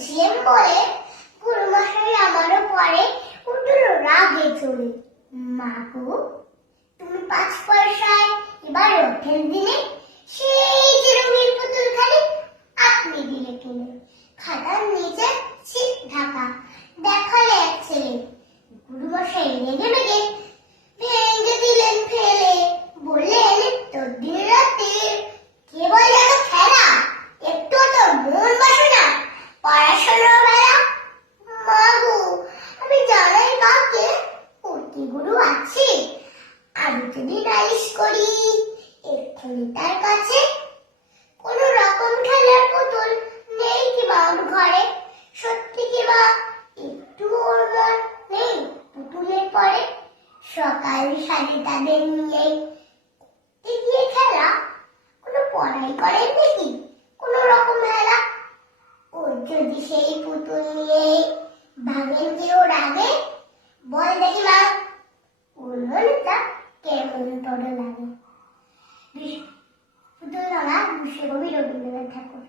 বসিলেন বলে গুরুমশাই আমারও পরে উঠল রাগে চলে। মাগো, তুমি 5 পয়সায় এবার ওঠেন দিনে, সেই যে রঙিন পুতুল খালি আপনি দিলে কিনে। খাতার নিচে ছিট ঢাকা দেখালে এক ছেলে, গুরুমশাই রেগে মেগে ভেঙে দিলেন ফেলে। বললেন, তোর দিন রাতে কেবল যেন খেলা, একটু তো মন বসে না পড়াশোনার বেলা। মাগো, আমি জানাই কাকে, ওর কি গুরু আছে? আমি যদি নালিশ করি এক্ষুনি তার কাছে। কোন রকম খেলার পুতুল নেই কি বা ওর ঘরে? সত্যি কি বা একটু ওর মন নেই পুতুলের পরে? সকাল সাড়ে তাদের নিয়ে গিয়ে খেলা, কোনো পড়াই করেন নাকি কোন রকম হেলা? ওর যদি সেই পুতুল নিয়ে ভাঙেন কেউ রাগে, বল দেখি মা ওর মনটা কেমন তোর লাগে। পুতুল ধরা বিশ্বকবি রবীন্দ্রনাথ ঠাকুর।